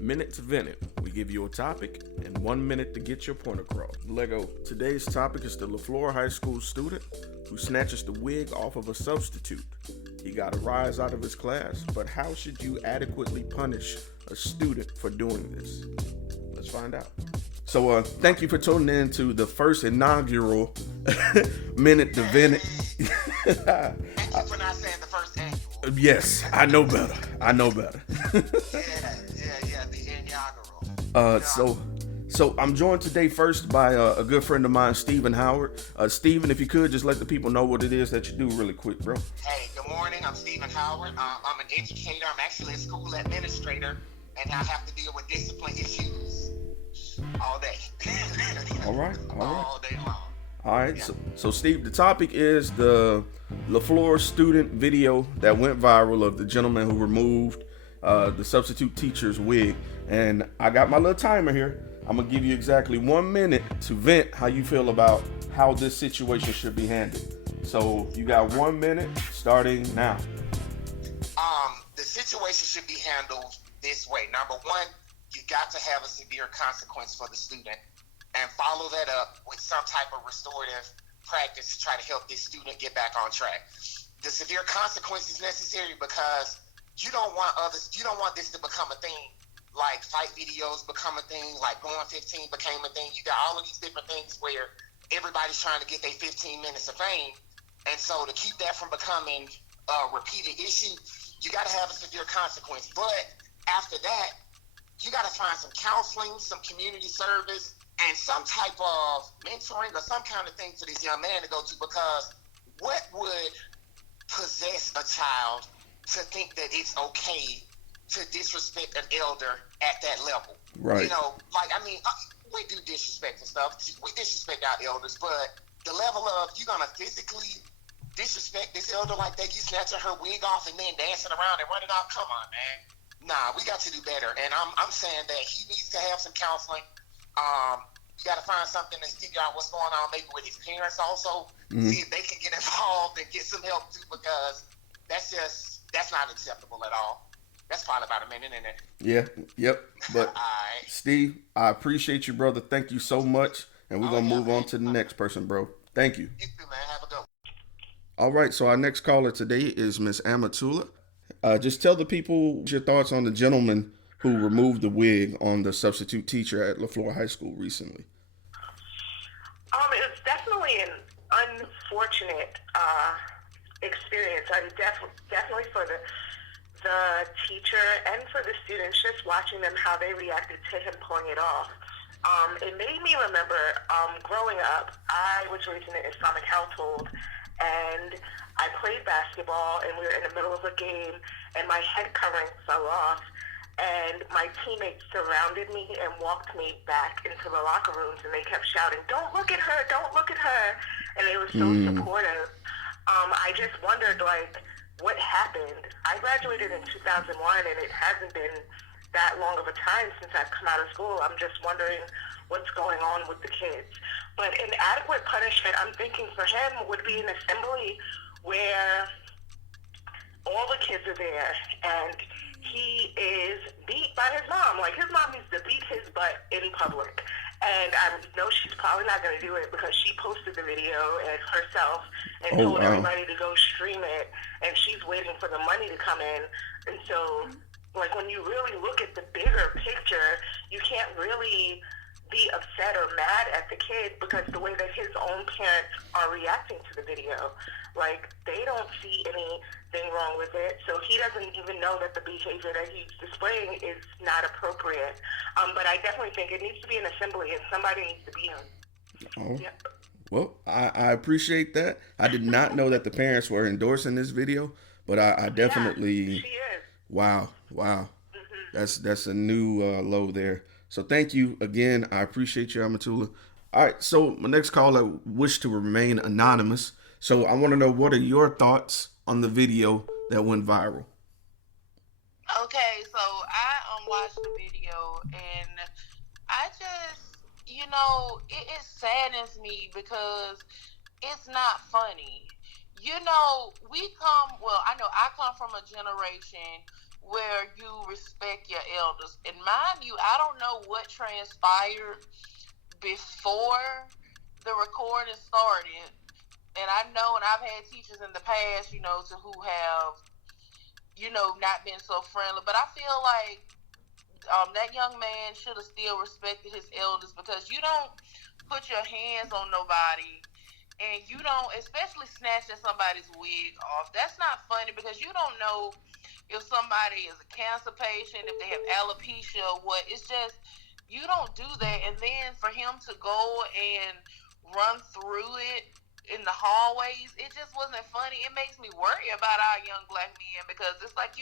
Minute to Vent It. We give you a topic and 1 minute to get your point across. Lego. Today's topic is the Leflore High School student who snatches the wig off of a substitute. He got a rise out of his class, but how should you adequately punish a student for doing this? Let's find out. So thank you for tuning in to the first inaugural Minute to Vent It. Thank you for not saying the first annual. Yes, I know better. Yeah, the inaugural. So I'm joined today first by a good friend of mine, Stephen Howard. Stephen, if you could just let the people know what it is that you do really quick, bro. Hey, good morning. I'm Stephen Howard. I'm an educator. I'm actually a school administrator, and I have to deal with discipline issues all day. All right. All day long. All right, Yeah. so Steve, the topic is the Leflore Student video that went viral of the gentleman who removed the substitute teacher's wig. And I got my little timer here. I'm going to give you exactly 1 minute to vent how you feel about how this situation should be handled. So you got 1 minute starting now. The situation should be handled this way. Number one, you got to have a severe consequence for the student, and follow that up with some type of restorative practice to try to help this student get back on track. The severe consequence is necessary because you don't want this to become a thing, like fight videos become a thing, like Going 15 became a thing. You got all of these different things where everybody's trying to get their 15 minutes of fame. And so to keep that from becoming a repeated issue, you got to have a severe consequence. But after that, you got to find some counseling, some community service, and some type of mentoring or some kind of thing for this young man to go to, because what would possess a child to think that it's okay to disrespect an elder at that level? Right. You know, we do disrespect and stuff. We disrespect our elders, but the level of you're going to physically disrespect this elder like that, you snatching her wig off and then dancing around and running off, come on, man. Nah, we got to do better. And I'm saying that he needs to have some counseling. You got to find something to figure out what's going on, maybe with his parents also, see if they can get involved and get some help too, because that's not acceptable at all. That's probably about a minute in it. Yeah, yep. But All right. Steve, I appreciate you, brother. Thank you so much. And we're going to move on to the next person, bro. Thank you. You too, man. Have a good one. All right, so our next caller today is Miss Amatullah. Just tell the people your thoughts on the gentleman who removed the wig on the substitute teacher at Leflore High School recently. It was definitely an unfortunate experience. I'm definitely for the teacher and for the students, just watching them, how they reacted to him pulling it off. It made me remember growing up, I was raised in an Islamic household, and I played basketball, and we were in the middle of a game, and my head covering fell off, and my teammates surrounded me and walked me back into the locker rooms, and they kept shouting, "Don't look at her, don't look at her," and they were so supportive. I just wondered, what happened? I graduated in 2001, and it hasn't been that long of a time since I've come out of school. I'm just wondering what's going on with the kids. But an adequate punishment, I'm thinking for him, would be an assembly where all the kids are there and he is beat by his mom. Like, his mom needs to beat his butt in public. And I know she's probably not going to do it because she posted the video herself and told everybody to go stream it. And she's waiting for the money to come in. And so, when you really look at the bigger picture, you can't really be upset or mad at the kid because the way that his own parents are reacting to the video, they don't see anything wrong with it, so he doesn't even know that the behavior that he's displaying is not appropriate. But I definitely think it needs to be an assembly, and somebody needs to be him. Oh, Yep. well, I appreciate that. I did not know that the parents were endorsing this video, but I definitely. Yeah, she is. Wow. That's a new low there. So thank you again. I appreciate you, Amatullah. All right, so my next caller wished to remain anonymous. So I want to know, what are your thoughts on the video that went viral? Okay, so I watched the video, and I just, it saddens me because it's not funny. I know I come from a generation where you respect your elders. And mind you, I don't know what transpired before the recording started. And I know, and I've had teachers in the past, to who have, not been so friendly. But I feel like that young man should have still respected his elders, because you don't put your hands on nobody, and you don't, especially snatching somebody's wig off. That's not funny, because you don't know if somebody is a cancer patient, if they have alopecia or what. It's just, you don't do that. And then for him to go and run through it in the hallways, it just wasn't funny. It makes me worry about our young black men, because it's like,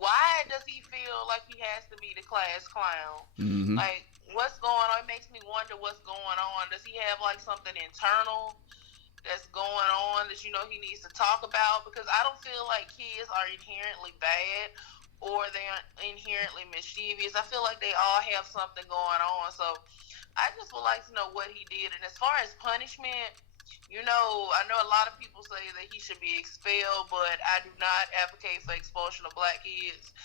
why does he feel like he has to be the class clown? Mm-hmm. Like, what's going on? It makes me wonder what's going on. Does he have like something internal that's going on that he needs to talk about? Because I don't feel like kids are inherently bad or they're inherently mischievous. I feel like they all have something going on. So I just would like to know what he did. And as far as punishment, I know a lot of people say that he should be expelled, but I do not advocate for expulsion of black kids.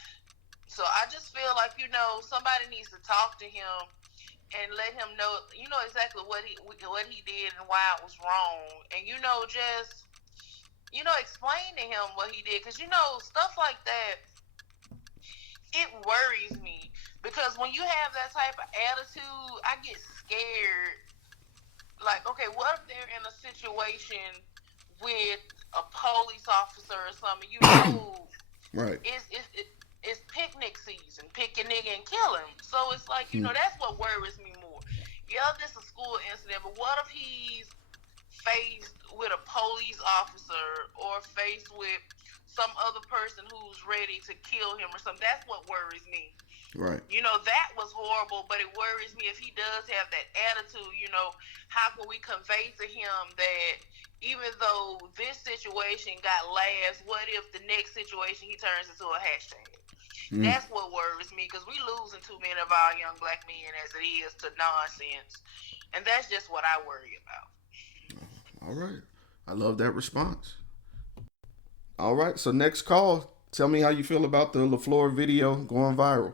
So I just feel like, somebody needs to talk to him and let him know, exactly what he did and why it was wrong. And, just, explain to him what he did. Because, stuff like that, it worries me. Because when you have that type of attitude, I get scared. Like, okay, what if they're in a situation with a police officer or something? Right. It's picnic season. Pick a nigga and kill him. So it's like, that's what worries me more. Yeah, this is a school incident, but what if he's faced with a police officer or faced with some other person who's ready to kill him or something? That's what worries me. Right. That was horrible, but it worries me if he does have that attitude, how can we convey to him that even though this situation got laughs, what if the next situation he turns into a hashtag? That's what worries me, because we losing too many of our young black men as it is to nonsense. And that's just what I worry about. All right. I love that response. All right. So next call, tell me how you feel about the Leflore video going viral.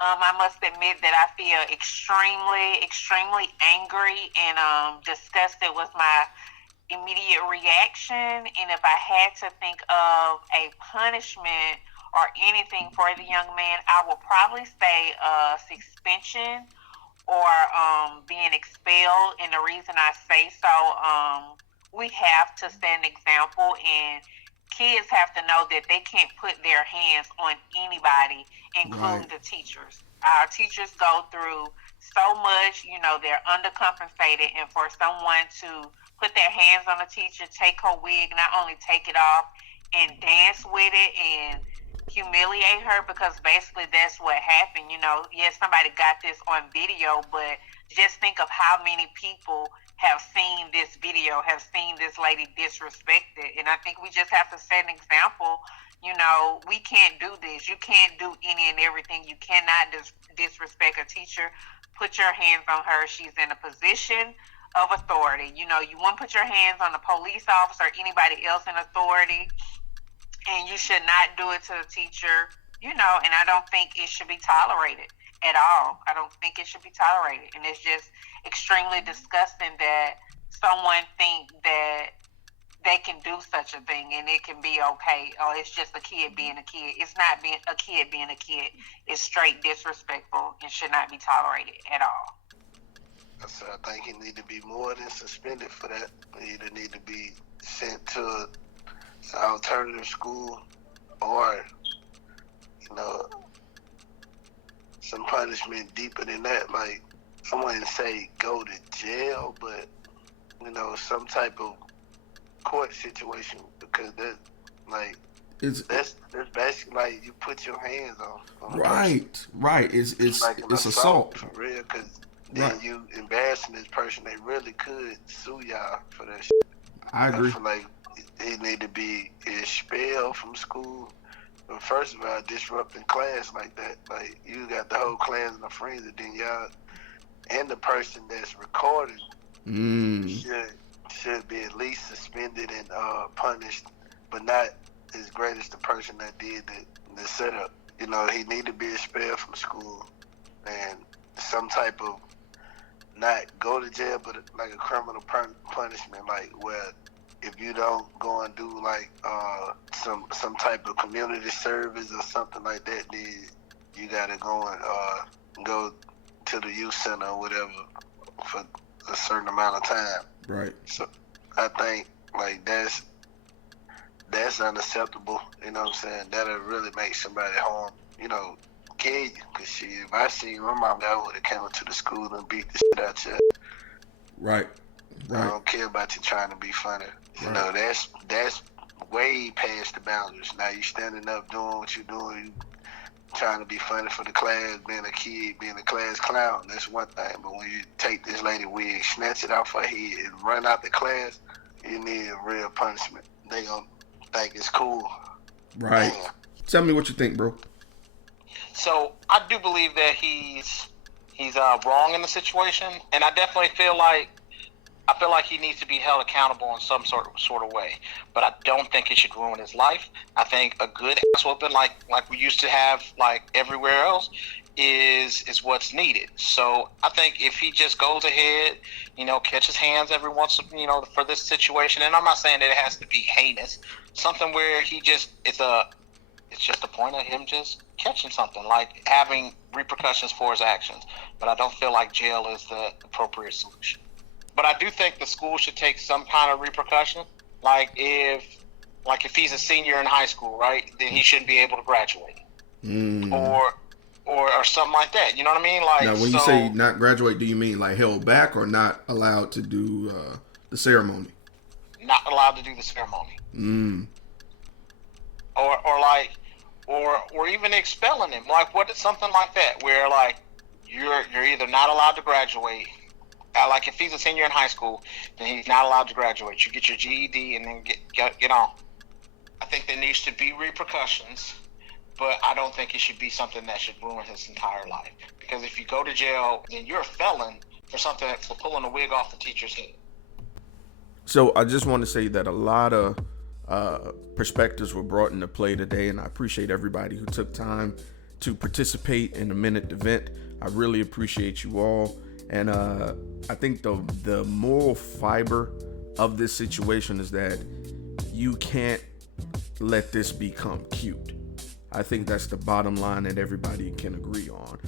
I must admit that I feel extremely, extremely angry and disgusted with my immediate reaction. And if I had to think of a punishment or anything for the young man, I would probably say suspension or being expelled. And the reason I say so, we have to set an example, and kids have to know that they can't put their hands on anybody, including the teachers. Our teachers go through so much, they're undercompensated, and for someone to put their hands on a teacher, take her wig, not only take it off and dance with it and humiliate her, because basically that's what happened. Yes, somebody got this on video, but just think of how many people have seen this video, have seen this lady disrespected. And I think we just have to set an example. We can't do this. You can't do any and everything. You cannot disrespect a teacher. Put your hands on her. She's in a position of authority. You want to put your hands on a police officer or anybody else in authority, and you should not do it to the teacher, and I don't think it should be tolerated at all. I don't think it should be tolerated. And it's just extremely disgusting that someone think that they can do such a thing and it can be okay. Oh, it's just a kid being a kid. It's not being a kid being a kid. It's straight disrespectful and should not be tolerated at all. So I think he need to be more than suspended for that. He either need to be sent to an alternative school or, some punishment deeper than that. Like, I wouldn't say go to jail, but, some type of court situation, because that's basically like you put your hands on right. It's like an assault for real, because then you embarrassing this person. They really could sue y'all for that shit. I agree. I feel like they need to be expelled from school. But first of all, disrupting class like that, like you got the whole class in a frenzy, then y'all and the person that's recording should be at least suspended and punished, but not as great as the person that did the setup. You know, he need to be expelled from school and some type of not go to jail, but like a criminal punishment, like where if you don't go and do like some type of community service or something like that, then you gotta go and go to the youth center or whatever for a certain amount of time. Right. So I think like that's unacceptable. You know what I'm saying? That'll really make somebody harm. You know, kill you. Cause shit, if I see my mom, I would have come to the school and beat the shit out you. Right. I don't care about you trying to be funny. You know, that's way past the boundaries. Now you standing up doing what you're doing, you trying to be funny for the class, being a kid, being a class clown, that's one thing. But when you take this lady wig, snatch it off her head, and run out the class, you need a real punishment. They gonna think it's cool. Right. Damn. Tell me what you think, bro. So I do believe that he's wrong in the situation, and I definitely feel like he needs to be held accountable in some sort of way. But I don't think it should ruin his life. I think a good ass whooping like we used to have like everywhere else is what's needed. So I think if he just goes ahead, you know, catches hands every once, you know, for this situation, and I'm not saying that it has to be heinous, something where he just it's just the point of him just catching something, like having repercussions for his actions. But I don't feel like jail is the appropriate solution. But I do think the school should take some kind of repercussion. Like if he's a senior in high school, right, then he shouldn't be able to graduate. Or something like that. You know what I mean? Like, now, when you say not graduate, do you mean like held back or not allowed to do the ceremony? Not allowed to do the ceremony. Or even expelling him. Like, what is something like that where like you're either not allowed to graduate. Like if he's a senior in high school, then he's not allowed to graduate. You get your GED and then get on. I think there needs to be repercussions, but I don't think it should be something that should ruin his entire life. Because if you go to jail, then you're a felon for pulling a wig off the teacher's head. So I just want to say that a lot of perspectives were brought into play today, and I appreciate everybody who took time to participate in the Minute event. I really appreciate you all. And I think the moral fiber of this situation is that you can't let this become cute. I think that's the bottom line that everybody can agree on.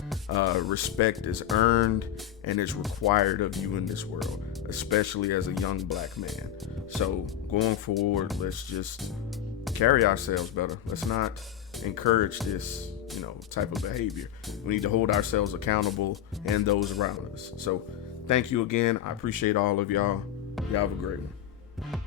Respect is earned and is required of you in this world, especially as a young black man. So going forward, let's just carry ourselves better. Let's not encourage this type of behavior. We need to hold ourselves accountable and those around us. So thank you again. I appreciate all of y'all. Y'all have a great one.